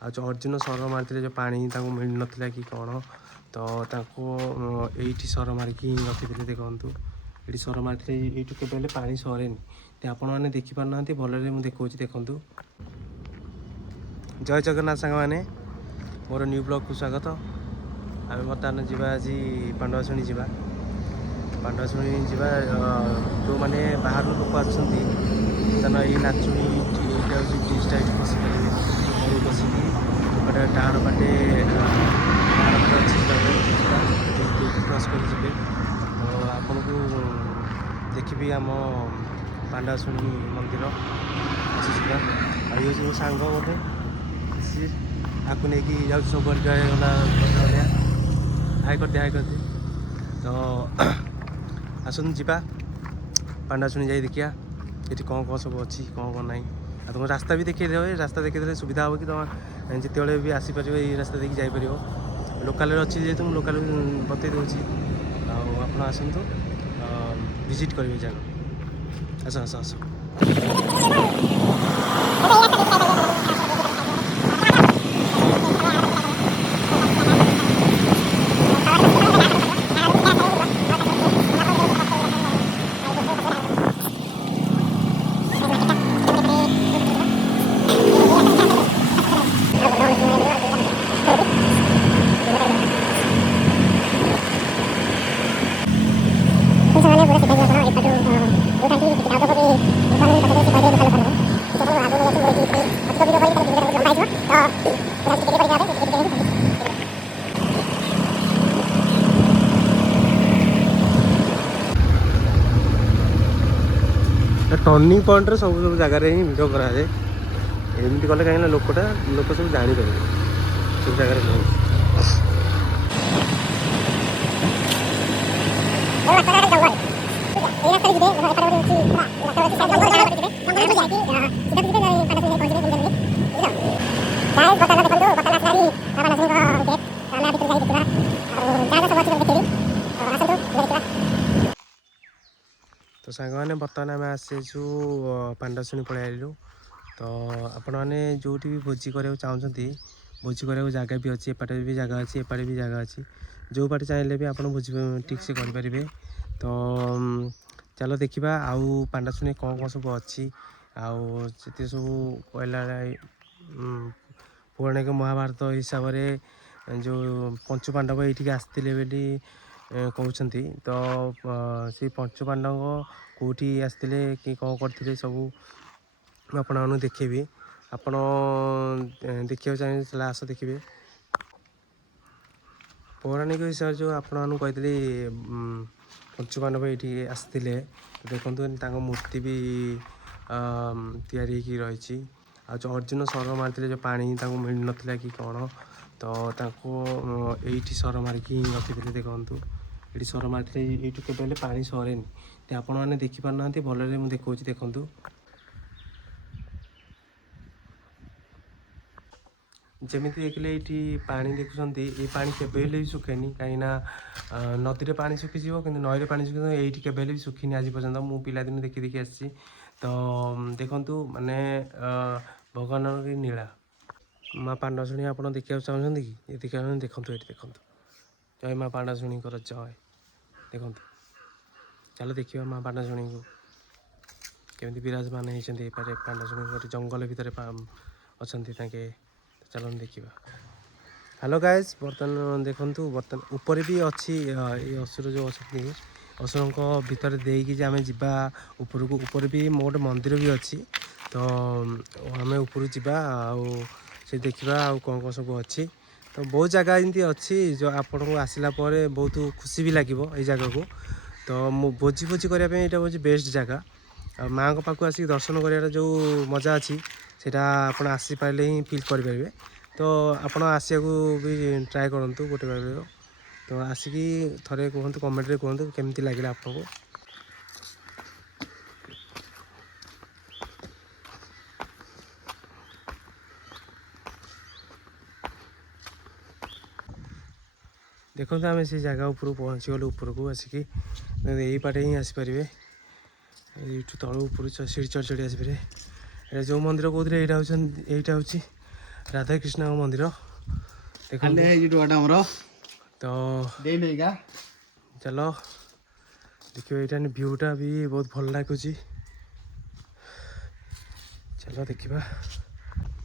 जो अर्जुन सर मारी जो पानी मिल ना कि कौन तो ये सर मारिकी रखी देखूँ ये सर मारी ये के पानी सरेनि तो आपण मैंने देखिपार ना भलरे मुझे देखा देखूँ। जय जगन्नाथ सांग मैंने मोर न्यू ब्लॉग को स्वागत। आम बर्तमान जावा आज पांडुआशुणी जावा पांडुआशुणी जावा जो मैंने बाहर लोक आसुँच ये नाचुणी यहाँ हूँ टी स्टाइल बस पारे घर बसिकी गोटे डाण पाटे अच्छी क्रस कर तो आपन को देखी आम पांडुआशुणी मंदिर आसुवा ये जो सांग गोटे आपको नहीं जाऊँ सब गला हाई कर दे तो आसन जा पांडुआशुणी जाई देखिया ये कौन कौन सब अच्छी कौन कौन ना तुम रास्ता भी देखिए रास्ता देखिए सुविधा हम कि तुम जिते भी आसीपर ये रास्ता देखिए जापर लोकाल अच्छी जेहतु मुझे लोकाल बतई दूसरी आप आसतु विजिट करेंगे जगह आस आस आस टर्निंग पॉइंट सब सब जगार ही भिड कराए एमती कले कहीं लोकटा लोक सब जापर सब जगार तो सांग मैंने बर्तमान आम आसू पांडुआशुणी पलि आलु तो आपण मैंने जो भी भोजी करा चाहते भोजी करा जगह भी अच्छी एपटे भी जगह अच्छी एपटे भी जगह अच्छी जो पाटे चाहिए भी आप भोजी ठीक से करें। तो चलो देखा आउ पांडुआशुणी कौन कौन सब अच्छी आउ सब कहला पौराणिक महाभारत हिसाब से जो पंचु पांडव ये आसते कहते तो से पंचु पांडव कौटी आसते कि कौन करते सब आपण देखेबी आपण देखा चाहिए आस देखिए पौराणिक हिसाब जो आपण कहते पंचु पांडव ये आसते देखो मूर्ति भी तैयारी रही जो अर्जुन सर मारी जो पानी मिल ना कि कौन तो ये सर मारिकी रखी देखूँ ये सर मारी ये के पानी सरेनि तो आपण मैंने देखिपार ना भलरे मुझे देखा देखूँ। जमी देखिले ये पानी देखुं ये पानी केवे भी सुखेनि कहीं नदी पानी सुखीज कि नई पानी सुखी ये केवे भी सुखीनि आज पर्यटन मु पिलादिन देखी देखी आसी तो देखु माने भगवान की नीला माँ पांडुआशुणी आप देखा चाहते कि ये देखा देखूँ ये देखूँ जय माँ पांडुआशुणी जय देखूँ चलो देखिए माँ पांडुआशुणी को केमी विराजमान होती पांडुआशुणी जंगल भितर अच्छा चलो देखा। हेलो गाइस बर्तमान देखु बर्तमान ऊपर भी अच्छी ये असुर जो अच्छी असुरों भितर देकी आम जा ऊपर भी गोटे मंदिर भी अच्छी तो आम ऊपर जा से देखा कौन कौन सब अच्छी तो बहुत जगह एमती अच्छी जो आपन को आसला बहुत खुशी भी लगे ये जगह को तो भोजी भोजी करने यहाँ हूँ बेस्ट जगह माँ को पाक आसिक दर्शन कर जो मजा अच्छी सेटा आप आसीपारे ही फिल करेंगे तो आप आसिया भी ट्राए करूँ गोटे बार तो आसिकी थे कहतु कमेंट कहतु केमती लगे आपको। देखो आम से जगह उपर पहुँची गलु ऊपर को आसिकी यही पाटे ही आसीपर ये तलू ऊपर सीढ़ी चढ़ चढ़ी आसीपर जो मंदिर कहते यहाँ हूँ ରାଧାକୃଷ୍ଣଙ୍କ ମନ୍ଦିର ଖାଲି ହେଇଛି ଟୁଆଟା ଆମର ତ ଦେଇ ନେଇକା ଚାଲ ଦେଖିବ ଏଇଟା ଭିୟୁଟା ବି ବହୁତ ଭଲ ଲାଗୁଛି। ଚାଲ ଦେଖିବା।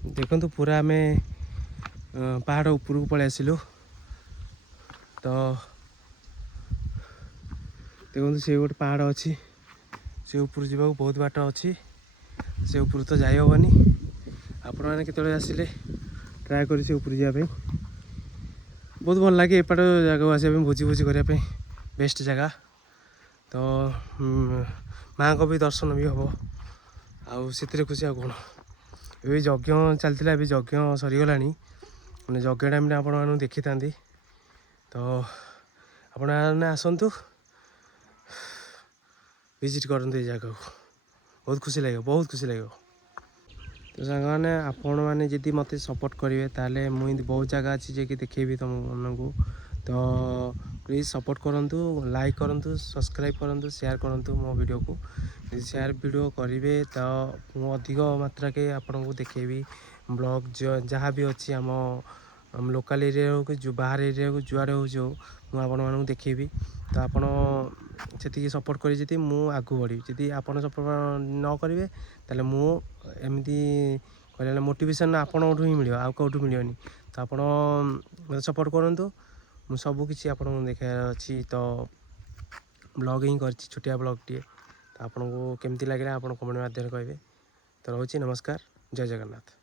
ଦେଖନ୍ତୁ ପୁରା ଆମେ ପାହାଡ଼ ଉପରକୁ ପଳେଇ ଆସିଲୁ। ତ ଦେଖନ୍ତୁ ସେ ଗୋଟେ ପାହାଡ଼ ଅଛି, ସେ ଉପରୁ ଯିବାକୁ ବହୁତ ବାଟ ଅଛି। ସେ ଉପରୁ ତ ଯାଇ ହେବନି। ଆପଣମାନେ କେତେବେଳେ ଆସିଲେ ଟ୍ରାଏ କରି ସେ ଉପରୁ ଯିବା ପାଇଁ। ବହୁତ ଭଲ ଲାଗେ ଏପଟ ଜାଗାକୁ ଆସିବା ପାଇଁ, ଭୋଜି ଭୋଜି କରିବା ପାଇଁ ବେଷ୍ଟ ଜାଗା। ତ ମାଆଙ୍କ ବି ଦର୍ଶନ ବି ହେବ, ଆଉ ସେଥିରେ ଖୁସି ଆଉ କ'ଣ। ଏବେ ଯଜ୍ଞ ଚାଲିଥିଲା, ଏବେ ଯଜ୍ଞ ସରିଗଲାଣି। ମାନେ ଯଜ୍ଞ ଟାଇମ୍ରେ ଆପଣମାନଙ୍କୁ ଦେଖିଥାନ୍ତି। ତ ଆପଣମାନେ ଆସନ୍ତୁ, ଭିଜିଟ୍ କରନ୍ତୁ ଏଇ ଜାଗାକୁ, ବହୁତ ଖୁସି ଲାଗିବ, ବହୁତ ଖୁସି ଲାଗିବ। ତ ସାଙ୍ଗମାନେ ଆପଣମାନେ ଯଦି ମୋତେ ସପୋର୍ଟ କରିବେ ତାହେଲେ ମୁଁ ଏମିତି ବହୁତ ଜାଗା ଅଛି ଯିଏକି ଦେଖେଇବି ତୁମମାନଙ୍କୁ। ତ ପ୍ଲିଜ୍ ସପୋର୍ଟ କରନ୍ତୁ, ଲାଇକ୍ କରନ୍ତୁ, ସବସ୍କ୍ରାଇବ୍ କରନ୍ତୁ, ସେୟାର କରନ୍ତୁ ମୋ ଭିଡ଼ିଓକୁ। ଯଦି ସେୟାର ଭିଡ଼ିଓ କରିବେ ତ ମୁଁ ଅଧିକ ମାତ୍ରାକେ ଆପଣଙ୍କୁ ଦେଖେଇବି ବ୍ଲଗ୍ ଯାହା ବି ଅଛି ଆମ ଲୋକାଲ୍ ଏରିଆ ହେଉ କି ବାହାର ଏରିଆ ହେଉ, ଯୁଆଡ଼େ ହେଉଛି ହଉ, ମୁଁ ଆପଣମାନଙ୍କୁ ଦେଖେଇବି। ତ ଆପଣ ସେତିକି ସପୋର୍ଟ କରି ଯଦି ମୁଁ ଆଗକୁ ବଢ଼ିବି। ଯଦି ଆପଣ ସପୋର୍ଟ ନ କରିବେ ତାହେଲେ ମୁଁ ଏମିତି କହିଲେ ମୋଟିଭେସନ୍ ଆପଣଙ୍କଠୁ ହିଁ ମିଳିବ, ଆଉ କେଉଁଠୁ ମିଳିବନି। ତ ଆପଣ ମୋତେ ସପୋର୍ଟ କରନ୍ତୁ। ମୁଁ ସବୁକିଛି ଆପଣଙ୍କୁ ଦେଖାଇବାର ଅଛି। ତ ବ୍ଲଗ୍ ହିଁ କରିଛି, ଛୋଟିଆ ବ୍ଲଗ୍ଟିଏ। ତ ଆପଣଙ୍କୁ କେମିତି ଲାଗିଲା ଆପଣ କମେଣ୍ଟ ମାଧ୍ୟମରେ କହିବେ। ତ ରହୁଛି, ନମସ୍କାର, ଜୟ ଜଗନ୍ନାଥ।